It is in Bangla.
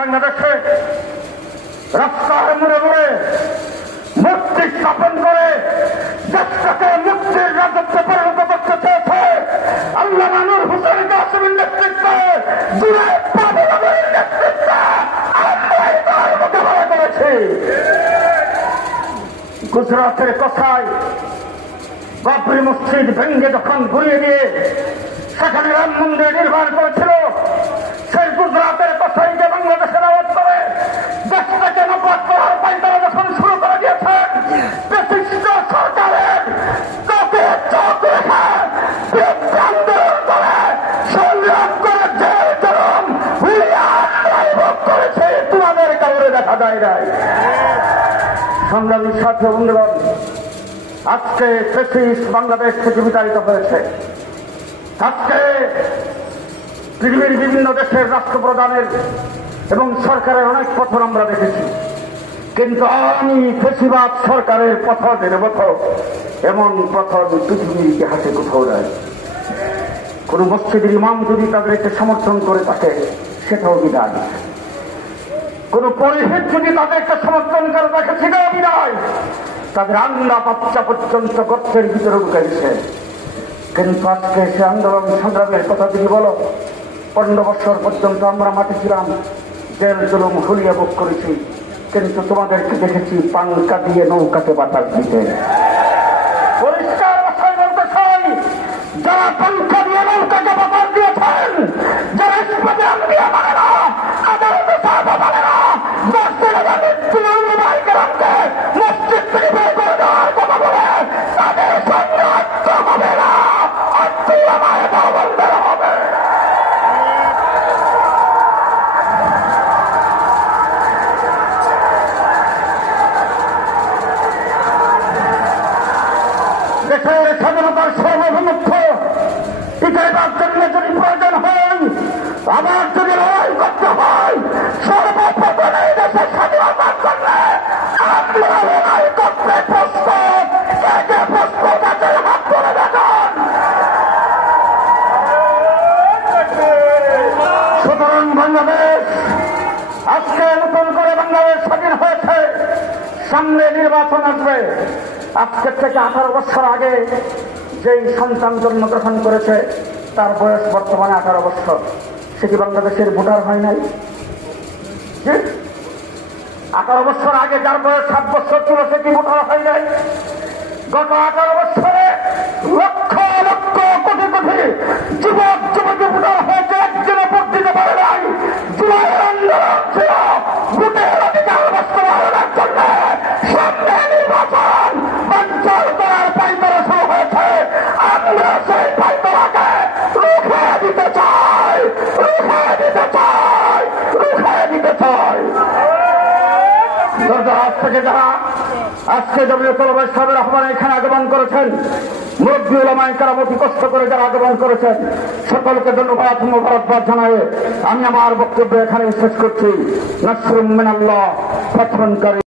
বাংলাদেশে রাস্তার মোড়ে মোড়ে মূর্তি স্থাপন করে দেশটাকে মুক্তির রাজত্বে পরিণত করতে চেয়েছে আল্লামা নূর হোসেন কাসেমীর নেতৃত্বে দূরে পাবলিকের নেতৃত্বে আমরাই তার মোকাবেলা করেছি। গুজরাটের কথায় বাবরি মসজিদ ভেঙ্গে যখন ঘুরিয়ে দিয়ে সেখানে রাম মন্দির নির্মাণ করেছিল, সেই গুজরাটের কথাই যে বাংলাদেশের আওয়াজ করে দেশটাকে নবাদ করার পায়তারা যখন শুরু করে দিয়েছেন প্রতিষ্ঠিত সরকারের তাকে চোখ রেখে বিভ্রান্তর করে সংগ্রাম করে জেল জরম ভোগ করেছে, তোমাদের কাউরে দেখা যায় নাই। সংগ্রামীর সাথে বন্ধুগণ, আজকে ফ্যাসিস্ট বাংলাদেশ থেকে বিতাড়িত হয়েছে। আজকে পৃথিবীর বিভিন্ন দেশের রাষ্ট্রপ্রধানের এবং সরকারের অনেক পথর আমরা দেখেছি, কিন্তু আমি ফ্যাসিবাদ সরকারের পথের মতো এমন পথর পৃথিবীর ইতিহাসে কোথাও নাই। কোন মসজিদের ইমাম যদি তাদেরকে সমর্থন করে থাকে সেটাও বিদায়, কোন পরিহিত যদি তাদেরকে সমর্থন করে থাকে সেটাও বিদায়, তাদের আন্ডা বাচ্চা পর্যন্ত গর্তের ভিতরে ঢুকাইছে। কিন্তু আজকে সে আন্দোলন সংগ্রামের কথা যদি বলো, 15 বছর পর্যন্ত আমরা মাঠে ছিলাম, জেল জুলুম হুলিয়া ভোগ করেছি, কিন্তু তোমাদেরকে দেখেছি পাঙ্কা দিয়ে নৌকাতে বাতাস দিতে। পরিষ্কার ভাষায় বলতে চাই, যারা পাঙ্কা দিয়ে নৌকাকে বাতাস দিয়েছেন, যারা ইসলামে আম্বিয়া মানে না, আদালতে সাহাবা মানে না, মসজিদে মৃত্যুদণ্ড বাইকেরামকে মসজিদ থেকে বের করে দেওয়ার কথা বলে তাদের সঙ্গে আত্ম হবে না, আত্মীয়মায় বাবলদের হবে। দেশের স্বাধীনতার সর্বভৌমত্ব টিকাইবার জন্য যদি প্রয়োজন হয়, আবার যদি লড়াই করতে হয়, সর্বপ্রথম এই দেশের স্বাধীনতার জন্য আমরা লড়াই করতে প্রস্তুত। কে কে প্রস্তুত আছেন হাত তুলে দেখান। সুতরাং বাংলাদেশ আজকে নতুন করে বাংলাদেশ স্বাধীন হয়েছে, সামনে নির্বাচন আসবে। আজকের থেকে 18 বছর আগে যেই সন্তান জন্মগ্রহণ করেছে তার বয়স বর্তমানে 18 বছর, সে কি বাংলাদেশের ভোটার হয় নাই? 18 বছর আগে যার বয়স 7 বছর ছিল সে কি ভোটার হয় নাই? গত 18 বছরে লক্ষ লক্ষ কোটি কোটি যুবক যুবতী ভোটার হয়েছে, একজনে ভোট দিতে পারে নাই। জুলাইয়ের আন্দোলন ছিল ভোটের অধিকার বাস্তবায়নের জন্য, সামনে নির্বাচন বাঞ্চাল করার পায়তারা শুরু হয়েছে। আমরা সেই পায়তারাকে রুখে দিতে চাই, রুখে দিতে চাই, রুখে দিতে চাই। আজ থেকে যারা আজকে জমিয়তুল উলামা ইসলামের আহ্বানে এখানে আগমন করেছেন, মুরব্বী উলামায়ে কেরাম অতি কষ্ট করে যারা আগমন করেছেন, সকলকে ধন্যবাদ মোবারকবাদ জানাই আমি আমার বক্তব্য এখানে শেষ করছি। নাসরুম মিনাল্লাহ, ফাতহুন কারীম।